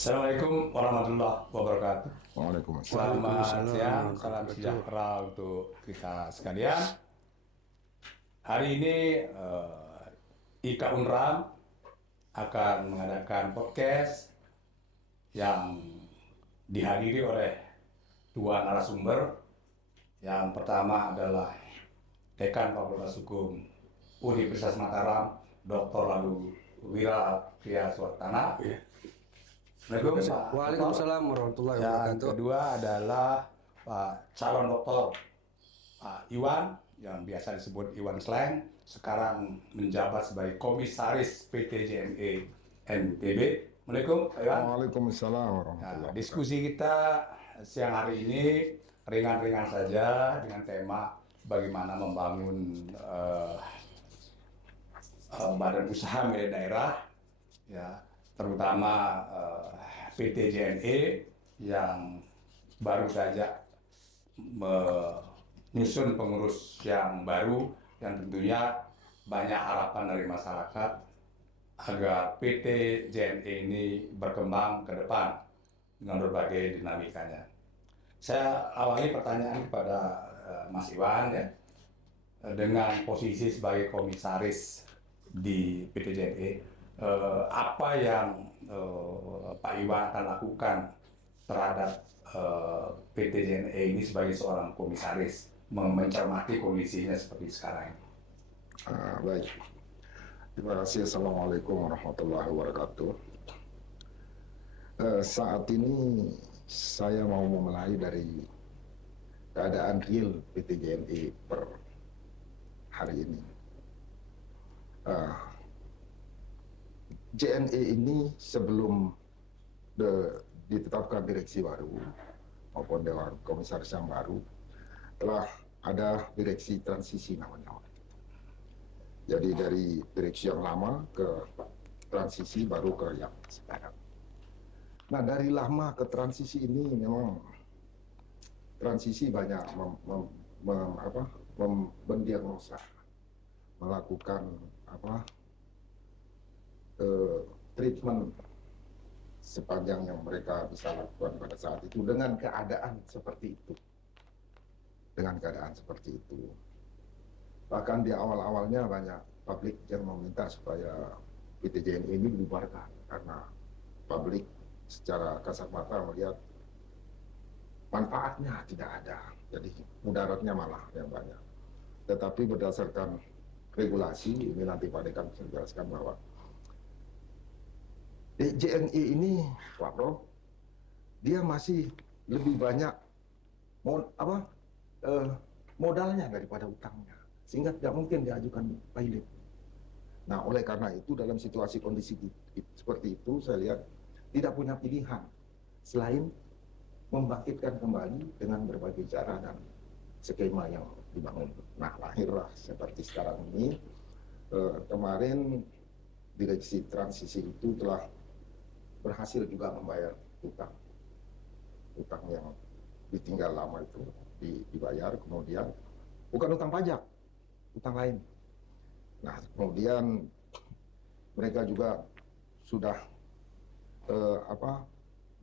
Assalamualaikum warahmatullahi wabarakatuh. Waalaikumsalam. Selamat siang, salam sejahtera untuk kita sekalian. Hari ini IKA Unram akan mengadakan podcast yang dihadiri oleh dua narasumber. Yang pertama adalah Dekan Fakultas Hukum Universitas Mataram, Dr. Lalu Wira Priya Suartana. Assalamualaikum Pak. Waalaikumsalam warahmatullahi Yang wabarakatuh. kedua adalah Pak calon doktor Pak Iwan, yang biasa disebut Iwan Sleng, sekarang menjabat sebagai komisaris PT JNE NTB. Assalamualaikum Pak Iwan. Waalaikumsalam Nah, warahmatullahi diskusi kita siang hari ini ringan-ringan saja dengan tema bagaimana membangun badan usaha milik daerah, ya, terutama PT JNE yang baru saja menyusun pengurus yang baru, yang tentunya banyak harapan dari masyarakat agar PT JNE ini berkembang ke depan dengan berbagai dinamikanya. Saya awali pertanyaan kepada Mas Iwan, ya, dengan posisi sebagai komisaris di PT JNE, apa yang Pak Iwan akan lakukan terhadap PT JNE ini sebagai seorang komisaris, mencermati kondisinya seperti sekarang ini? Baik. Terima kasih. Assalamualaikum warahmatullahi wabarakatuh. Saat ini saya mau memulai dari keadaan real PT JNE per hari ini. JNE ini sebelum ditetapkan direksi baru maupun dewan komisaris yang baru, telah ada direksi transisi namanya. Jadi dari direksi yang lama ke transisi baru ke yang sekarang. Nah, dari lama ke transisi ini memang transisi banyak mendiagnosa, melakukan treatment sepanjang yang mereka bisa lakukan pada saat itu dengan keadaan seperti itu. Dengan keadaan seperti itu. Bahkan di awal-awalnya banyak publik yang meminta supaya PT JNE ini dibubarkan karena publik secara kasat mata melihat manfaatnya tidak ada, jadi mudaratnya malah yang banyak. Tetapi berdasarkan regulasi, ini nanti Pak Dekan bisa menjelaskan bahwa JNE ini, Pak Bro, dia masih lebih banyak modalnya daripada utangnya, sehingga tidak mungkin diajukan pilot. Nah, oleh karena itu dalam situasi kondisi seperti itu, saya lihat tidak punya pilihan selain membangkitkan kembali dengan berbagai cara dan skema yang dibangun. Nah, lahirlah seperti sekarang ini. Kemarin direksi transisi itu telah berhasil juga membayar utang yang ditinggal lama itu dibayar, kemudian bukan utang pajak, utang lain. Nah, kemudian mereka juga sudah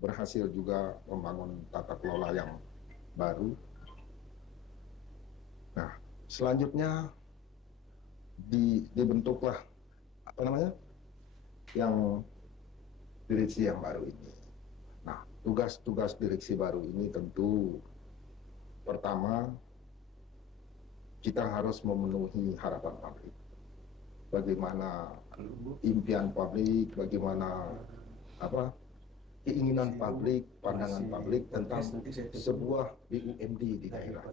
berhasil juga membangun tata kelola yang baru. Nah, selanjutnya dibentuklah yang direksi yang baru ini. Nah, tugas-tugas direksi baru ini tentu pertama kita harus memenuhi harapan publik. Bagaimana impian publik, bagaimana keinginan publik, pandangan publik tentang sebuah BUMD di daerah.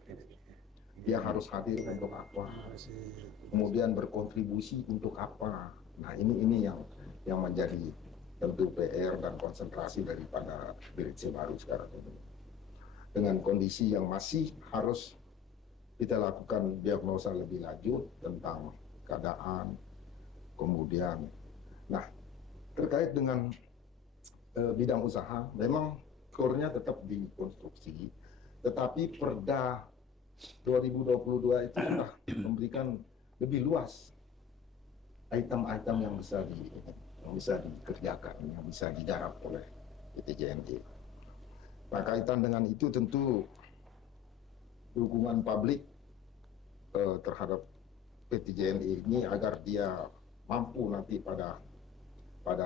Dia harus hadir untuk apa, kemudian berkontribusi untuk apa. Nah, ini yang menjadi tentu PR dan konsentrasi daripada direksi baru sekarang ini. Dengan kondisi yang masih harus kita lakukan diagnosa lebih lanjut tentang keadaan, kemudian, nah, terkait dengan bidang usaha, memang core-nya tetap di konstruksi, tetapi Perda 2022 itu sudah memberikan lebih luas item-item yang bisa dikerjakan, yang bisa digarap oleh PT JNE. Nah, kaitan dengan itu tentu dukungan publik terhadap PT JNE ini agar dia mampu nanti pada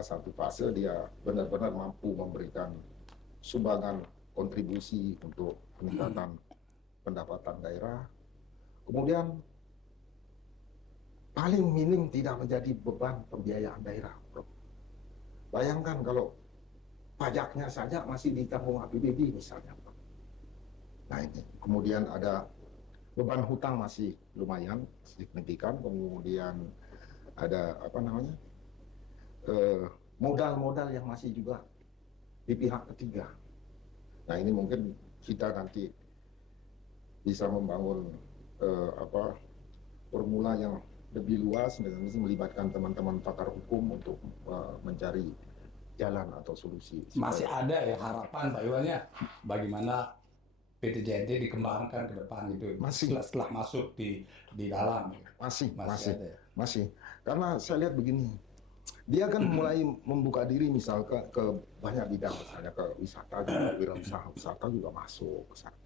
satu fase dia benar-benar mampu memberikan sumbangan kontribusi untuk peningkatan pendapatan daerah. Kemudian paling minim tidak menjadi beban pembiayaan daerah, Bro. Bayangkan kalau pajaknya saja masih ditanggung APBD misalnya, Bro. Nah ini, kemudian ada beban hutang masih lumayan signifikan, kemudian ada modal-modal yang masih juga di pihak ketiga. Nah ini mungkin kita nanti bisa membangun formula yang lebih luas dengan melibatkan teman-teman pakar hukum untuk mencari jalan atau solusi. Masih ada ya harapan Pak Iwan ya, bagaimana PT JNE dikembangkan ke depan gitu. Masih. Setelah masuk di dalam. Masih. Ada ya? Masih. Karena saya lihat begini, dia kan mulai membuka diri misal ke banyak bidang, misalnya ke wisata, juga wirausaha juga masuk ke sana.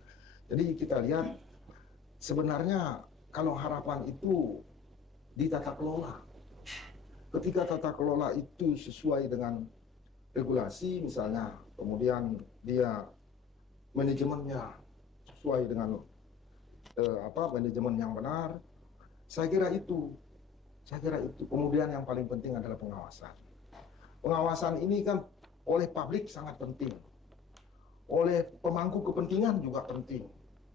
Jadi kita lihat sebenarnya kalau harapan itu di tata kelola. Ketika tata kelola itu sesuai dengan regulasi misalnya, kemudian dia manajemennya sesuai dengan manajemen yang benar, saya kira itu. Kemudian yang paling penting adalah pengawasan. Pengawasan ini kan oleh publik sangat penting. Oleh pemangku kepentingan juga penting.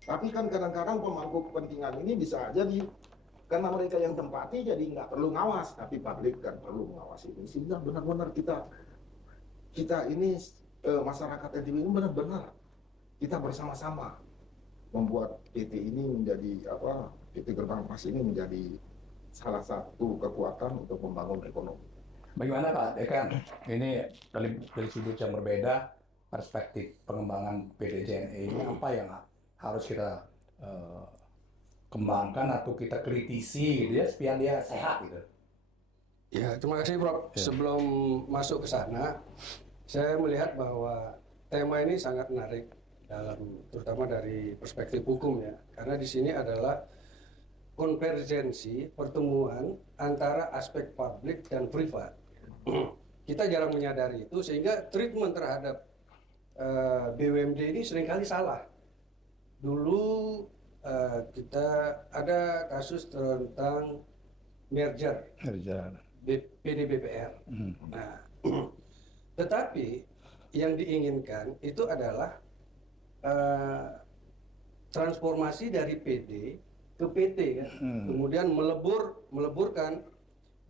Tapi kan kadang-kadang pemangku kepentingan ini bisa jadi karena mereka yang tempati jadi nggak perlu ngawas, tapi publik kan perlu mengawasi ini. Sehingga benar-benar kita ini masyarakat NTB ini benar-benar kita bersama-sama membuat PT ini menjadi PT Gerbang Emas ini menjadi salah satu kekuatan untuk membangun ekonomi. Bagaimana Pak Dekan? Ini dari sudut yang berbeda, perspektif pengembangan PT JNE ini apa yang harus kita kembangkan atau kita kritisi gitu ya, supaya dia sehat gitu. Ya, terima kasih Prof. Ya. Sebelum masuk ke sana, saya melihat bahwa tema ini sangat menarik terutama dari perspektif hukum ya. Karena di sini adalah konvergensi pertemuan antara aspek publik dan privat. Kita jarang menyadari itu sehingga treatment terhadap BUMD ini seringkali salah. Dulu kita ada kasus tentang merger PD-BPR. Nah, tetapi yang diinginkan itu adalah transformasi dari PD ke PT kan. Kemudian meleburkan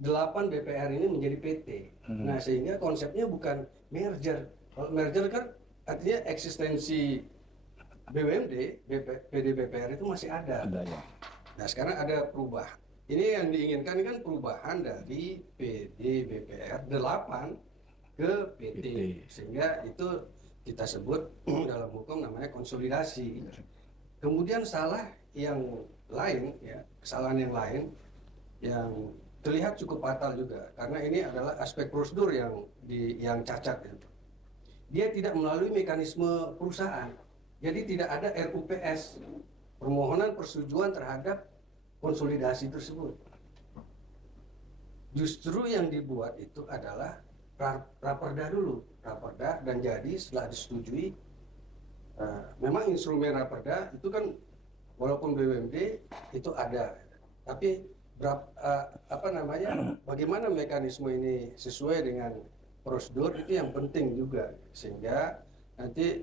8 BPR ini menjadi PT. Nah, sehingga konsepnya bukan merger. Kalau merger kan artinya eksistensi BUMD, PD-BPR itu masih ada. Ya. Nah, sekarang ada perubahan. Ini yang diinginkan kan perubahan dari PD-BPR 8 ke PT. Sehingga itu kita sebut dalam hukum namanya konsolidasi. Kemudian salah yang lain, ya, kesalahan yang lain yang terlihat cukup fatal juga karena ini adalah aspek prosedur yang cacat. Ya. Dia tidak melalui mekanisme perusahaan. Jadi tidak ada RUPS, permohonan persetujuan terhadap konsolidasi tersebut. Justru yang dibuat itu adalah raperda dulu, raperda, dan jadi setelah disetujui, memang instrumen raperda itu kan walaupun BUMD itu ada, tapi bagaimana mekanisme ini sesuai dengan prosedur itu yang penting juga, sehingga nanti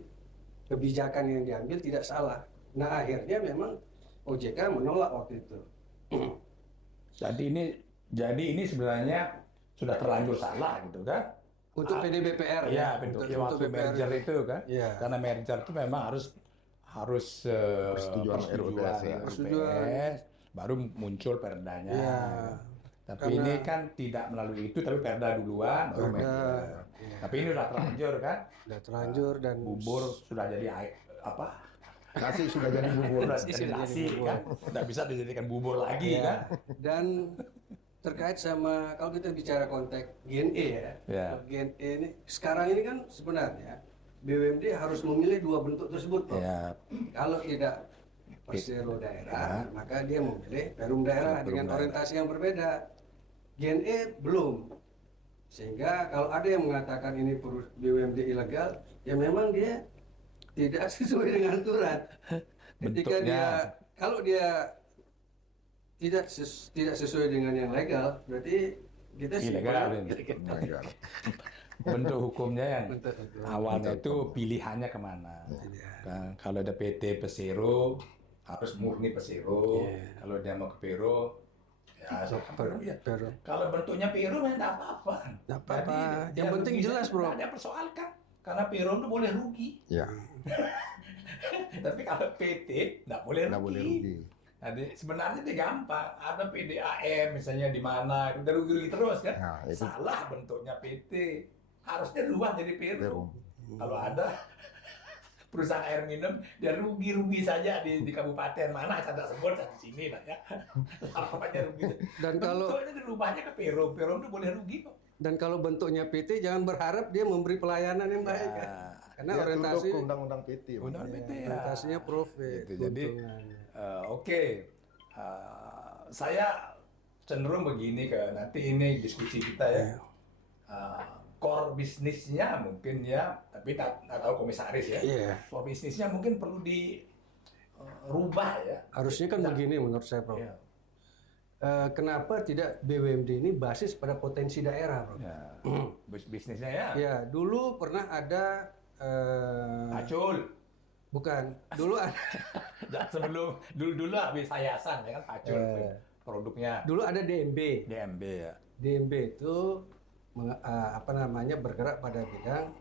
kebijakan yang diambil tidak salah. Nah, akhirnya memang OJK menolak waktu itu. Jadi ini sebenarnya sudah terlanjur salah gitu kan? Untuk PD-BPR ya, waktu merger itu kan? Ya. Karena merger itu memang harus persetujuan RUPS, ya. Baru muncul perdanya. Ya. Tapi ini kan tidak melalui itu, tapi perda duluan, baru merger. Ya. Tapi ini udah terlanjur kan? Sudah terlanjur dan bubur sudah jadi nasi sudah jadi bubur. Sudah jadi nasi kan? Udah bisa dijadikan bubur lagi kan? Dan terkait sama kalau kita bicara konteks Gen E ya. Ya. Gen E ini sekarang ini kan sebenarnya BUMD harus memilih dua bentuk tersebut, Prof. Ya. Kalau tidak persero daerah, maka dia memilih perum daerah dengan orientasi yang berbeda. Gen E belum. Sehingga kalau ada yang mengatakan ini BUMD ilegal, ya memang dia tidak sesuai dengan aturan. Ketika kalau dia tidak sesuai dengan yang legal, berarti kita Ilegal. Ilegal. Bentuk hukumnya yang awalnya itu pilihannya kemana. Nah, kalau ada PT Persero harus murni Persero. Kalau dia mau ke Pero, ya Pero ya. Kalau bentuknya Pero ya tidak apa-apa. Nggak apa-apa. Jadi, Yang penting rugi jelas, Bro. Tidak ada persoalkan. Karena Pero itu boleh rugi. Ya, Tapi kalau PT tidak boleh nggak boleh rugi. Jadi sebenarnya dia gampang. Ada PDAM misalnya di mana, udah rugi-rugi terus kan? Nah, itu. Salah bentuknya PT. Harusnya rubah jadi Pero. Pero. Kalau ada perusahaan air minum, dia rugi-rugi saja di kabupaten mana, saya tidak sebut saya di sini lah ya. Apa-apanya rugi. Dan kalau Bentuknya dirubahnya ke Pero. Pero itu boleh rugi kok. dan kalau bentuknya PT jangan berharap dia memberi pelayanan yang baik kan. Karena Dia orientasi tunduk ke undang-undang PT. Pak. Undang PT ya. orientasinya profit. Gitu. Jadi keuntungan. oke. Saya cenderung begini ke nanti ini diskusi kita ya. Core bisnisnya mungkin ya, tapi tak tahu komisaris ya. Iya. Core bisnisnya mungkin perlu dirubah ya. Harusnya kan begini menurut saya, Prof. Ya. Kenapa tidak BUMD ini basis pada potensi daerah, Prof? Ya. Bisnisnya ya. Ya, dulu pernah ada Pacul. bukan. Dulu ada Sebelum dulu habis yayasan ya kan Pacul tuh produknya. dulu ada DMB. DMB ya. DMB itu bergerak pada bidang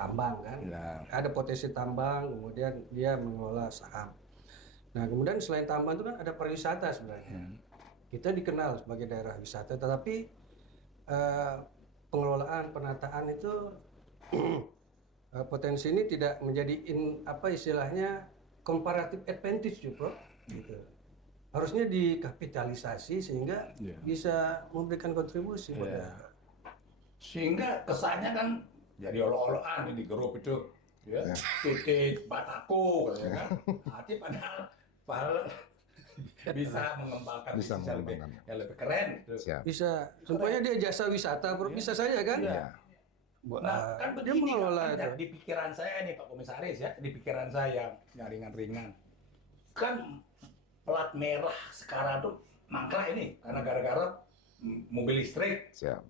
tambang kan. Ya. Ada potensi tambang, kemudian dia mengelola saham. Nah, kemudian selain tambang itu kan ada pariwisata sebenarnya. Kita dikenal sebagai daerah wisata, tetapi pengelolaan, penataan itu potensi ini tidak menjadi istilahnya comparative advantage juga, gitu. Harusnya dikapitalisasi sehingga bisa memberikan kontribusi buat daerah. Sehingga kesannya kan jadi olo-oloan di grup itu ya. Titik Batako ya kan. Hati padahal bisa mengembangkan Bisa bisnis yang mengembangkan. lebih keren gitu. Siap. Bisa, semuanya dia jasa wisata, Bro. Bisa saja kan? Iya. Nah, kan dia begini mengelola kan, itu. di pikiran saya nih Pak Komisaris ya, di pikiran saya yang ringan-ringan. Kan plat merah sekarang tuh mangkrak ini karena gara-gara mobil listrik. Siap.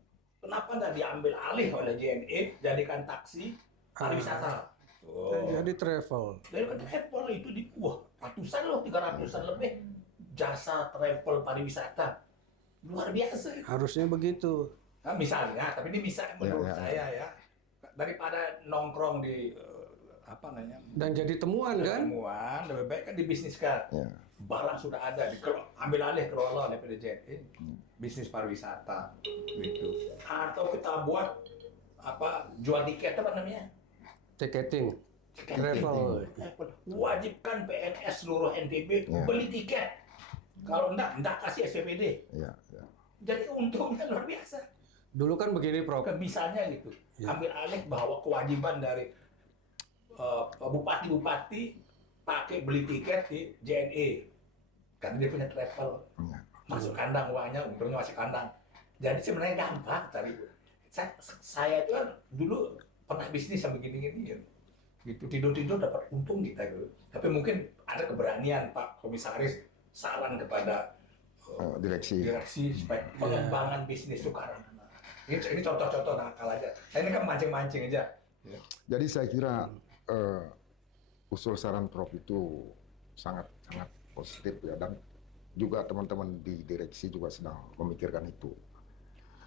Kenapa nggak diambil alih oleh JNE, jadikan taksi pariwisata? Jadi travel. Dari travel itu ratusan loh, 300-an lebih jasa travel pariwisata. Luar biasa. Harusnya begitu. Nah, misalnya, tapi ini bisa menurut saya ya. Daripada nongkrong di Dan jadi temuan kan? temuan, lebih baik kan dibisniskan. Ya. Barang sudah ada, ambil alih kelola oleh PDJNE, bisnis pariwisata gitu. Atau kita buat jual tiket apa namanya? Ticketing. Travel. Wajibkan PNS seluruh NTB beli tiket. Kalau enggak kasih SPPD. Ya, ya. Jadi untungnya luar biasa. Dulu kan begini, Prof. Misalnya gitu, ambil alih bahwa kewajiban dari bupati-bupati pakai beli tiket di JNE. Karena dia punya travel. Masuk kandang uangnya, untungnya masuk kandang. Jadi sebenarnya gampang cari. Saya itu kan dulu pernah bisnis sama gini-gini gitu, tidur-tidur dapat untung kita gitu. Tapi mungkin ada keberanian Pak Komisaris saran kepada Direksi. supaya pengembangan bisnis itu karena ini contoh-contoh nakal aja. Saya ini kan mancing-mancing aja. Jadi saya kira usul saran Prof itu sangat positif ya, dan juga teman-teman di direksi juga sedang memikirkan itu.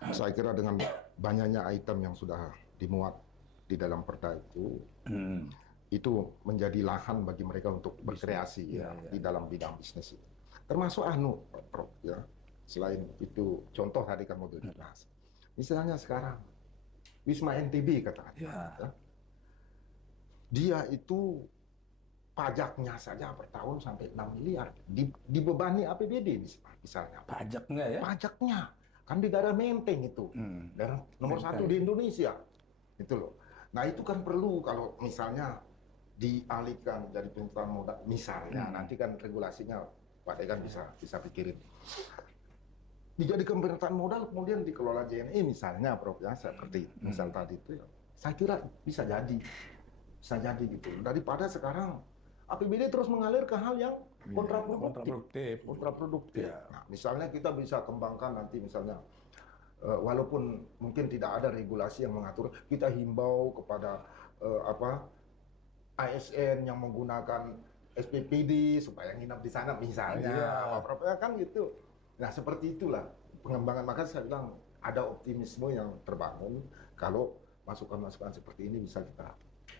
Saya kira dengan banyaknya item yang sudah dimuat di dalam perda itu menjadi lahan bagi mereka untuk berkreasi di dalam bidang bisnis itu. Termasuk Prof ya. Selain itu contoh tadi kamu sudah dibahas. Misalnya sekarang Wisma NTB katakan. Ya. Dia itu pajaknya saja per tahun sampai 6 miliar. Dibebani APBD misalnya. Pajaknya ya. Pajaknya. Kan di daerah Menteng itu. Daerah nomor Menteng. 1 di Indonesia. Itu loh. Nah itu kan perlu kalau misalnya dialihkan dari penyertaan modal. Misalnya nanti kan regulasinya Pak Dekan bisa pikirin. Dijadikan penyertaan modal kemudian dikelola JNE misalnya Prof ya seperti misal tadi itu ya. Saya kira bisa jadi gitu. Daripada sekarang APBD terus mengalir ke hal yang kontraproduktif. Ya. Nah, misalnya kita bisa kembangkan nanti misalnya walaupun mungkin tidak ada regulasi yang mengatur, kita himbau kepada ASN yang menggunakan SPPD supaya nginap di sana misalnya, Prof ya kan gitu. Nah seperti itulah pengembangan, maka saya bilang ada optimisme yang terbangun kalau masukan-masukan seperti ini bisa kita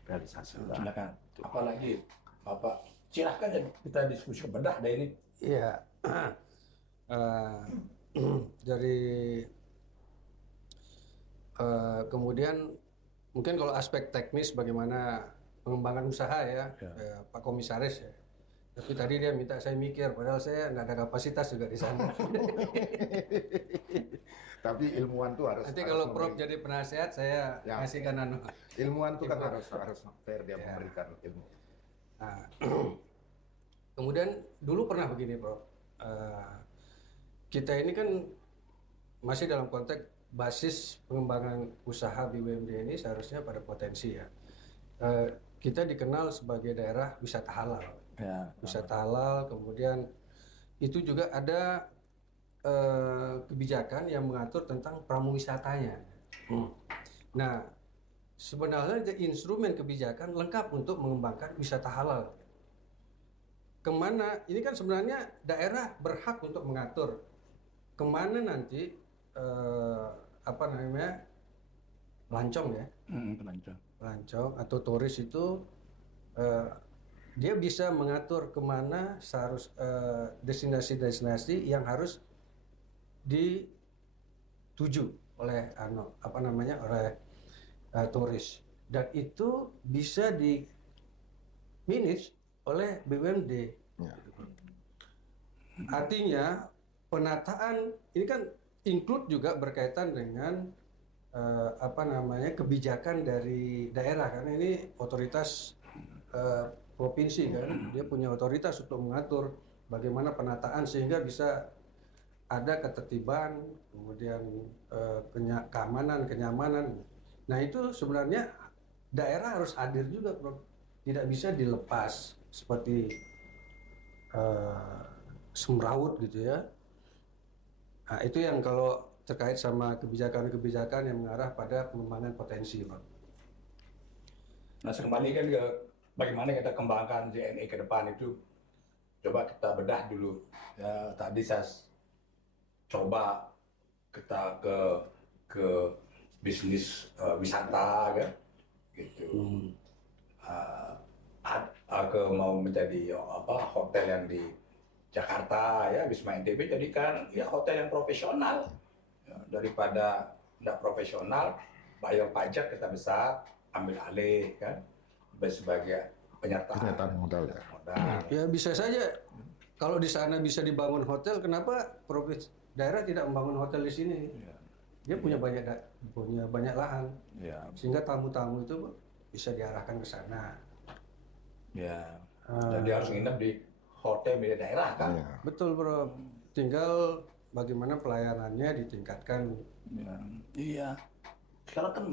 realisasi. Silakan. Apalagi Bapak, silahkan ya kita diskusi bedah deh ini. Iya. Dari kemudian mungkin kalau aspek teknis bagaimana pengembangan usaha ya, Pak Komisaris ya. Tapi tadi dia minta saya mikir, padahal saya nggak ada kapasitas juga di sana. Tapi ilmuwan tuh harus. Nanti kalau Prof jadi penasehat, saya kasihkan ilmuwan tuh kan harus fair dia memberikan ilmu. Nah, kemudian dulu pernah begini, Prof. Kita ini kan masih dalam konteks basis pengembangan usaha BUMD ini seharusnya pada potensi ya. Kita dikenal sebagai daerah wisata halal. Ya, wisata halal, kemudian itu juga ada kebijakan yang mengatur tentang pramuwisatanya. Nah, sebenarnya instrumen kebijakan lengkap untuk mengembangkan wisata halal. Kemana? Ini kan sebenarnya daerah berhak untuk mengatur kemana nanti pelancong ya, pelancong atau turis itu dia bisa mengatur kemana seharus destinasi-destinasi yang harus dituju oleh oleh turis, dan itu bisa di manage oleh BUMD. Artinya penataan ini kan include juga berkaitan dengan kebijakan dari daerah, karena ini otoritas provinsi kan, dia punya otoritas untuk mengatur bagaimana penataan sehingga bisa ada ketertiban, kemudian keamanan, kenyamanan. Nah itu sebenarnya daerah harus hadir juga, Bro. Tidak bisa dilepas seperti semrawut gitu ya. Nah itu yang kalau terkait sama kebijakan-kebijakan yang mengarah pada pengembangan potensi, Bro. Nah, kembalikan ke bagaimana kita kembangkan JNE ke depan itu, coba kita bedah dulu. Ya, tadi saya coba kita ke bisnis wisata kan, gitu. Mau menjadi hotel yang di Jakarta ya, Wisma NTB jadikan ya hotel yang profesional. Ya, daripada tidak profesional, bayar pajak kita bisa ambil alih kan, sebagai penyertaan modal ya. Ya bisa saja kalau di sana bisa dibangun hotel, kenapa daerah tidak membangun hotel di sini? Dia punya banyak lahan, sehingga tamu-tamu itu bisa diarahkan ke sana. Ya, jadi harus nginep di hotel milik daerah kan? Betul, Bro. Tinggal bagaimana pelayanannya ditingkatkan. Iya. Sekarang kan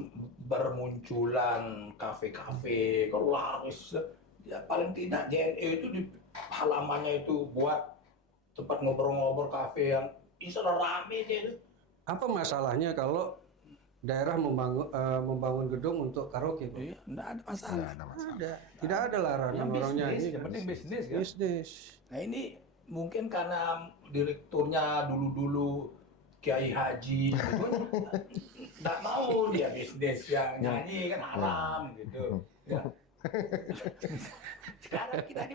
bermunculan kafe-kafe, kalau laris, ya paling tidak JNE itu di halamannya itu buat tempat ngobrol-ngobrol kafe yang bisa rame aja itu. Apa masalahnya kalau daerah membangun gedung untuk karaoke? Iya, enggak ada masalah. Tidak ada larangan orangnya ini. Yang penting bisnis kan. Bisnis. Nah ini mungkin karena direkturnya dulu-dulu Kiai Haji gitu, nggak mau dia bisnis yang nyanyi kan haram gitu. Ya. Sekarang kita ini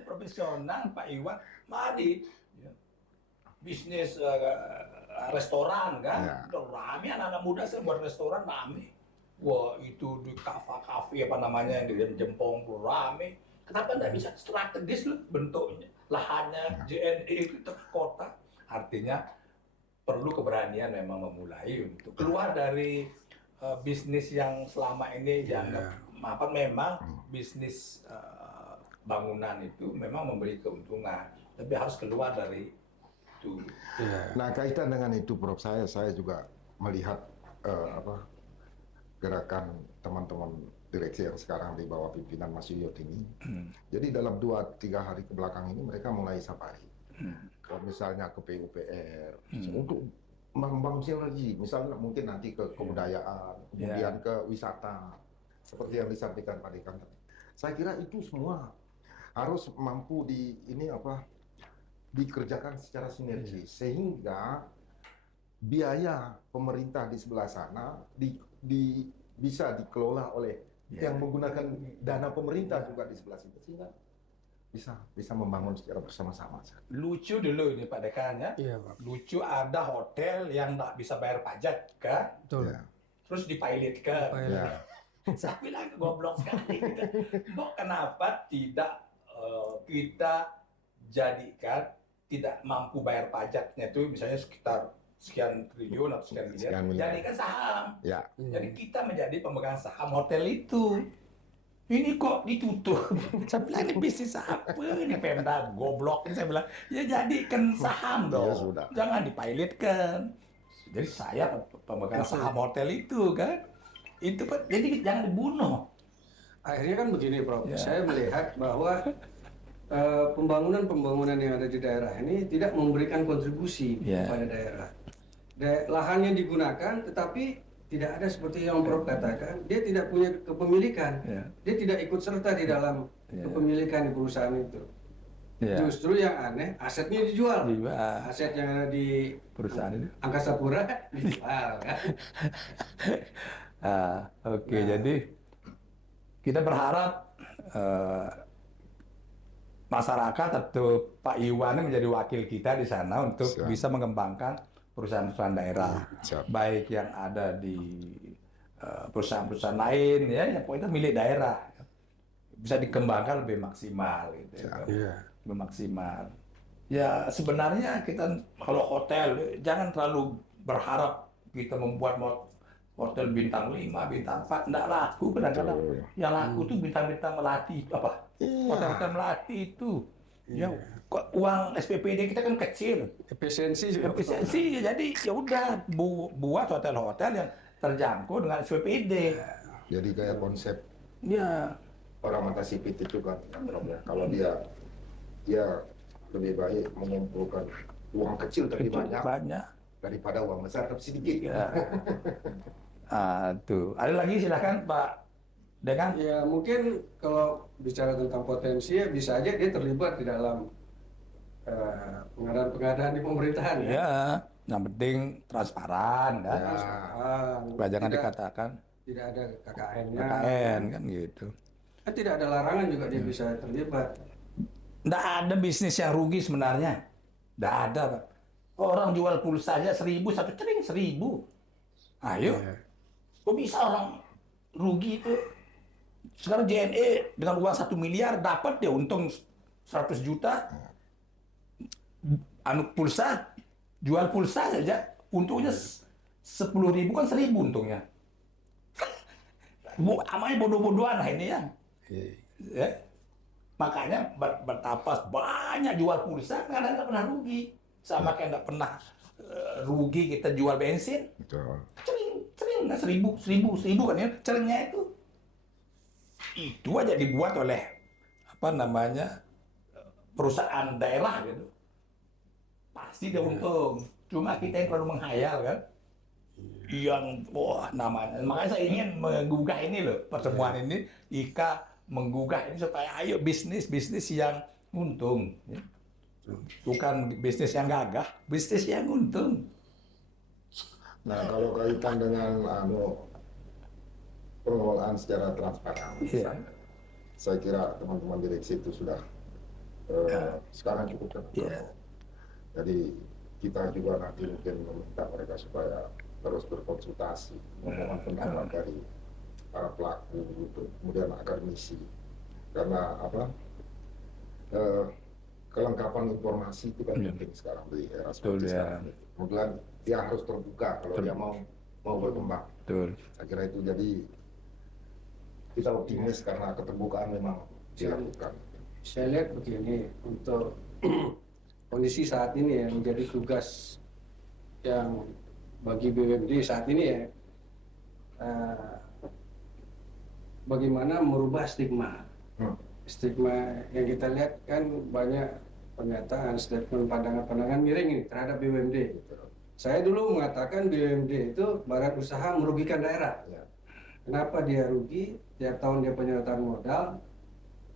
profesional Pak Iwan, mari bisnis restoran kan, udah rame anak-anak muda saya buat restoran rame. Wah itu di kafe yang di Jempong rame, Kenapa nggak bisa strategis loh bentuknya, lahannya, JNE itu tengah kota. Artinya perlu keberanian memang memulai untuk keluar dari bisnis yang selama ini dianggap apa, memang bisnis bangunan itu memang memberi keuntungan, tapi harus keluar dari itu. Nah, kaitan dengan itu, Prof, saya juga melihat gerakan teman-teman direksi yang sekarang di bawah pimpinan Mas Yuyut ini. Jadi dalam 2-3 hari ke belakang ini mereka mulai safari. Kalau misalnya ke PUPR untuk membangun sinergi, misalnya mungkin nanti ke kebudayaan, kemudian ke wisata, seperti yang disampaikan Pak Dekan. Saya kira itu semua harus mampu dikerjakan secara sinergi, sehingga biaya pemerintah di sebelah sana bisa dikelola oleh yang menggunakan dana pemerintah juga di sebelah situ, sehingga bisa membangun secara bersama-sama. Lucu dulu ini Pak Dekan ya. Iya, Pak. Lucu ada hotel yang nggak bisa bayar pajak kan, Betul. Ya. terus dipilotkan. Ya. Saya bilang goblok sekali gitu. Mbok kenapa tidak kita jadikan tidak mampu bayar pajaknya itu misalnya sekitar sekian triliun atau sekian Sekian miliar, miliar. jadikan saham. Ya. Jadi kita menjadi pemegang saham hotel itu. Ini kok ditutup? Saya bilang ini bisnis apa? Ini Pemda goblok. Saya bilang ya jadikan saham dong. Ya, sudah. Jangan dipilotkan. Jadi saya pemegang saham hotel itu kan. Itu Pak, jadi jangan dibunuh. Akhirnya kan begini, Prof. Ya. Saya melihat bahwa pembangunan yang ada di daerah ini tidak memberikan kontribusi Ya. kepada daerah. Lahannya digunakan, tetapi tidak ada seperti yang Prof katakan, dia tidak punya kepemilikan. Ya. Dia tidak ikut serta di dalam Ya. kepemilikan di perusahaan itu. Ya. Justru yang aneh, asetnya dijual. Juga Aset yang ada di perusahaan itu. Angkasa Pura dijual, kan? Oke, jadi kita berharap masyarakat atau Pak Iwan ini menjadi wakil kita di sana untuk Siap. bisa mengembangkan perusahaan-perusahaan daerah, Siap. baik yang ada di perusahaan-perusahaan lain, ya, yang pokoknya milik daerah, bisa dikembangkan lebih maksimal, gitu, ya. Iya. Lebih maksimal. Ya sebenarnya kita kalau hotel jangan terlalu berharap kita membuat hotel bintang 5, bintang 4, enggak laku kadang-kadang. Betul. Yang laku tuh bintang-bintang melati itu apa? Iya. Hotel-hotel melati itu. Ya, kok uang SPPD kita kan kecil. Efisiensi juga. Efisiensi, jadi ya udah buat hotel-hotel yang terjangkau dengan SPPD. Jadi kayak konsep Ya, orang mata sipit itu kan, kalau dia lebih baik mengumpulkan uang kecil tapi banyak banyak. daripada uang besar tapi sedikit. Ya. Tuh. Ada lagi silakan Pak Dekan. Ya mungkin kalau bicara tentang potensi ya bisa aja dia terlibat di dalam pengadaan-pengadaan di pemerintahan ya. Ya, yang penting transparan kan. Transparan. Jangan Tidak- dikatakan tidak ada KKN-nya. KKN kan gitu. Kan tidak ada larangan juga dia bisa terlibat. Nggak ada bisnis yang rugi sebenarnya. Nggak ada, Pak. Orang jual pulsa aja 1.000, satu cering 1.000. Ayo. Kok bisa orang rugi itu? Sekarang JNE dengan uang 1 miliar dapat dia untung 100 juta. Pulsa, jual pulsa saja, untungnya 10.000 kan 1.000 untungnya. Amanya bodoh-bodohan lah ini ya. Ya. Makanya betapa banyak jual pulsa karena nggak pernah rugi. Sama kayak nggak pernah rugi kita jual bensin. Betul. Cering nggak 1.000 kan ya ceringnya itu. Itu aja dibuat oleh apa namanya perusahaan daerah gitu. Pasti dia untung. Cuma kita yang terlalu menghayal kan. Yang wah namanya. Makanya saya ingin menggugah ini loh pertemuan ini. Ika menggugah ini supaya ayo bisnis yang untung. Bukan bisnis yang gagah, bisnis yang untung. Nah, kalau kaitan dengan pengelolaan secara transparan, Iya. saya kira teman-teman direksi itu sudah sekarang cukup terbuka. Iya. Jadi kita juga nanti mungkin meminta mereka supaya terus berkonsultasi, memohon pendapat dari para pelaku, gitu. Kemudian akademisi. karena apa, eh, kelengkapan informasi itu kan penting sekarang di era Betul, seperti ya. sekarang. Kemudian dia harus terbuka kalau dia mau berkembang. Betul. Saya kira itu, jadi kita optimis karena keterbukaan memang dilakukan. Saya lihat begini, untuk kondisi saat ini yang menjadi tugas yang bagi BUMD saat ini ya, bagaimana merubah stigma. Stigma yang kita lihat kan banyak pernyataan, statement, pandangan-pandangan miring ini terhadap BUMD. Saya dulu mengatakan BUMD itu badan usaha merugikan daerah. Ya. Kenapa dia rugi? Tiap tahun dia penyertaan modal,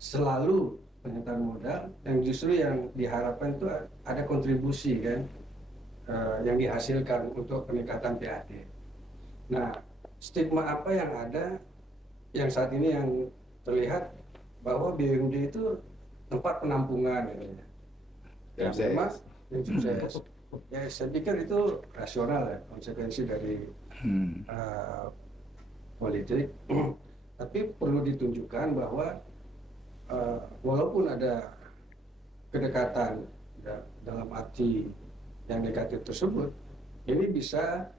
selalu penyertaan modal, yang justru yang diharapkan itu ada kontribusi kan, yang dihasilkan untuk peningkatan PAD. Nah, stigma apa yang ada, yang saat ini yang terlihat bahwa BUMD itu tempat penampungan gitu ya. Yang Memang yang sukses. Ya, saya pikir itu rasional ya, konsekuensi dari politik. Tapi perlu ditunjukkan bahwa walaupun ada kedekatan ya, dalam arti yang negatif tersebut, ini bisa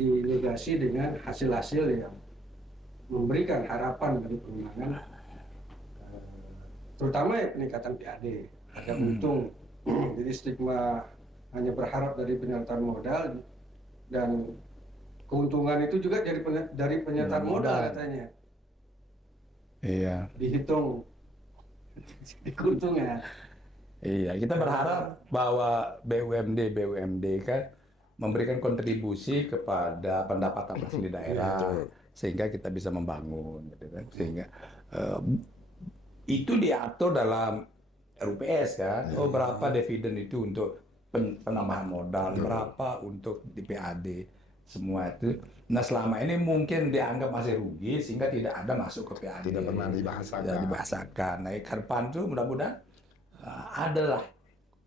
dinegasi dengan hasil-hasil yang memberikan harapan bagi pemenangan, terutama ya peningkatan PAD, ada untung. Jadi stigma hanya berharap dari penyertaan modal, dan keuntungan itu juga dari penyertaan modal katanya. Iya. Dihitung di keuntungan. Iya, kita berharap bahwa BUMD kan memberikan kontribusi kepada pendapatan asli daerah sehingga kita bisa membangun, gitu kan. Sehingga itu diatur dalam RUPS kan. Oh, berapa dividen itu untuk penambahan modal, berapa untuk di PAD, semua itu. Nah, selama ini mungkin dianggap masih rugi sehingga tidak ada masuk ke PAD. Tidak pernah dibahasakan. Tidak dibahasakan. Nah, ke depan tuh mudah-mudahan adalah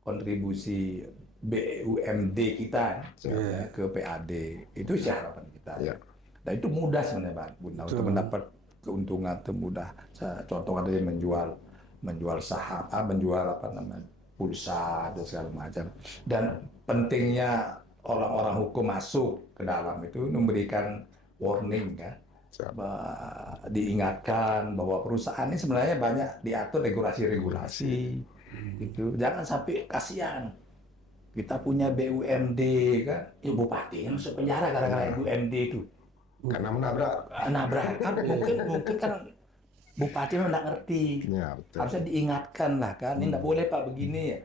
kontribusi BUMD kita ya, ke PAD. Itu sih harapan kita. Ya. Dan itu mudah sebenarnya, Pak Bunda, untuk mendapat keuntungan itu mudah. Contoh tadi menjual saham, menjual apa namanya, pulsa dan segala macam. Dan pentingnya orang-orang hukum masuk ke dalam itu memberikan warning kan. Diingatkan bahwa perusahaan ini sebenarnya banyak diatur regulasi-regulasi gitu. Jangan sampai kasihan. Kita punya BUMD kan, ya bupati yang masuk penjara gara-gara BUMD itu. Karena menabrak. Nabrak kan mungkin kan bupati memang nggak ngerti. Ya, betul. Harusnya diingatkan lah kan, ini nggak boleh Pak begini ya.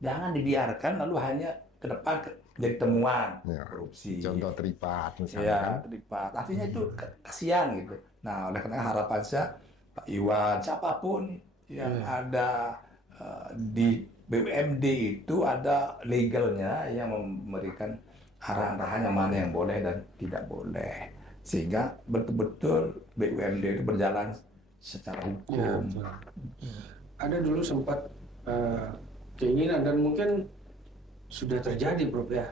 Jangan dibiarkan lalu hanya ke depan jadi temuan korupsi. Contoh teripat misalnya. Ya, teripat. Artinya itu kasihan gitu. Nah, oleh karena harapan saya Pak Iwan, siapapun yang ada di BUMD itu ada legalnya yang memberikan arahan-arahan yang mana yang boleh dan tidak boleh. Sehingga betul-betul BUMD itu berjalan secara hukum. Ada dulu sempat keinginan dan mungkin sudah terjadi, Bro ya,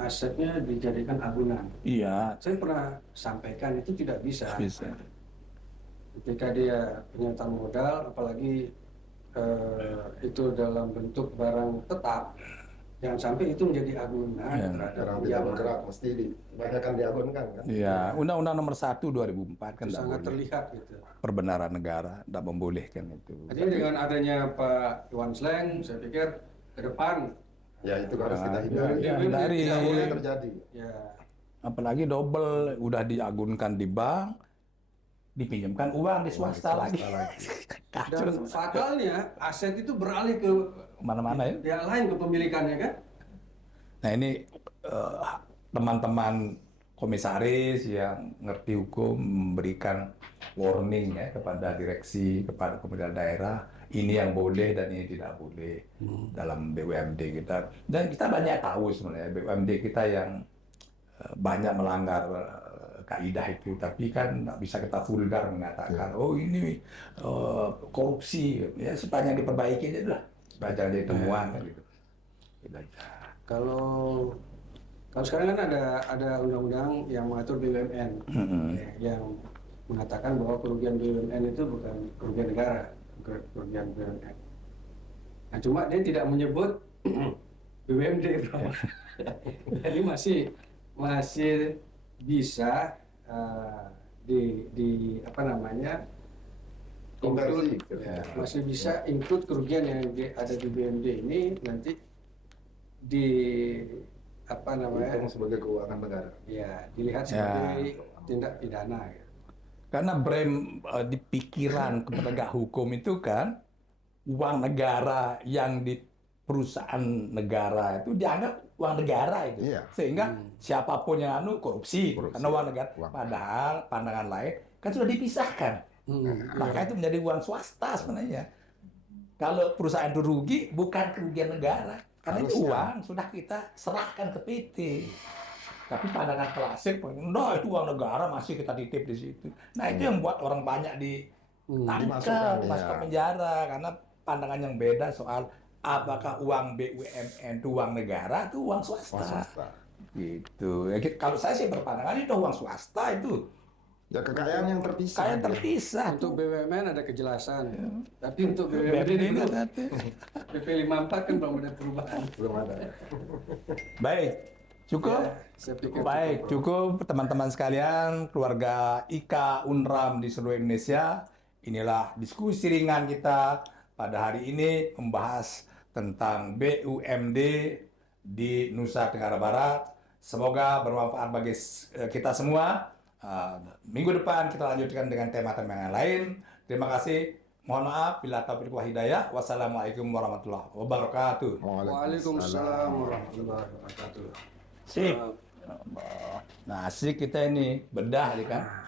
asetnya dijadikan agunan. Iya. Saya pernah sampaikan itu tidak bisa. Bisa. Ketika dia penyertaan modal, apalagi itu dalam bentuk barang tetap, jangan sampai itu menjadi agunan terhadap Orang tidak bergerak mesti dibanyakan diagunkan kan. Iya, Undang-Undang Nomor 1 2004 kan sangat boleh. terlihat gitu. Perbenaran negara tidak membolehkan itu. Jadi dengan adanya Pak Iwan Sleng, saya pikir ke depan Ya itu harus kita hindari. Ya, hindari. Tidak boleh terjadi. ya Apalagi double, udah diagunkan di bank, dipinjamkan uang di swasta lagi. Kacau dan fatalnya aset itu beralih ke mana-mana ya. yang lain kepemilikannya kan. Nah ini teman-teman komisaris yang ngerti hukum memberikan warning ya kepada direksi, kepada pemerintah daerah, ini yang boleh dan ini tidak boleh dalam BUMD kita. Dan kita banyak tahu sebenarnya BUMD kita yang banyak melanggar kaidah itu, tapi kan nggak bisa kita vulgar mengatakan oh ini korupsi ya, sepanjang diperbaiki aja lah, sepanjang jadi temuan kan gitu. Kalau sekarang kan ada undang-undang yang mengatur BUMN yang mengatakan bahwa kerugian BUMN itu bukan kerugian negara, bukan kerugian BUMN. Nah, cuma dia tidak menyebut BUMD, Bro. Jadi masih bisa di apa namanya, Konversi. masih bisa include kerugian yang ada di BUMD ini nanti di apa namanya, Dihitung sebagai keuangan negara. ya dilihat sebagai tindak pidana. Gitu. Karena di pikiran penegak hukum itu kan uang negara yang di perusahaan negara itu dianggap uang negara itu. Iya. Sehingga siapapun yang korupsi karena uang negara. Uang. Padahal pandangan lain kan sudah dipisahkan. Maka itu menjadi uang swasta sebenarnya. Kalau perusahaan itu rugi bukan kerugian negara. Karena itu uang sudah kita serahkan ke PT. Tapi pandangan klasik, nah itu uang negara masih kita titip di situ. Nah itu yang buat orang banyak ditangkap, masuk ke penjara karena pandangan yang beda soal apakah uang BUMN itu uang negara atau uang swasta. Gitu. Ya, kalau saya sih berpandangan itu uang swasta itu. Ya kekayaan yang terpisah. Kekayaan terpisah. Untuk BUMN ada kejelasan, tapi untuk BUMD BUMN itu ada. PP 54 kan belum ada perubahan. Belum ada. Baik, cukup. Ya, saya pikir Baik, cukup teman-teman sekalian, keluarga IKA Unram di seluruh Indonesia. Inilah diskusi ringan kita pada hari ini membahas tentang BUMD di Nusa Tenggara Barat. Semoga bermanfaat bagi kita semua. Minggu depan kita lanjutkan dengan tema-tema yang lain. Terima kasih. Mohon maaf bila taufiq wal hidayah. Wassalamualaikum warahmatullahi wabarakatuh. Waalaikumsalam warahmatullahi wabarakatuh. Sip. Nah, asik kita ini bedah, kan?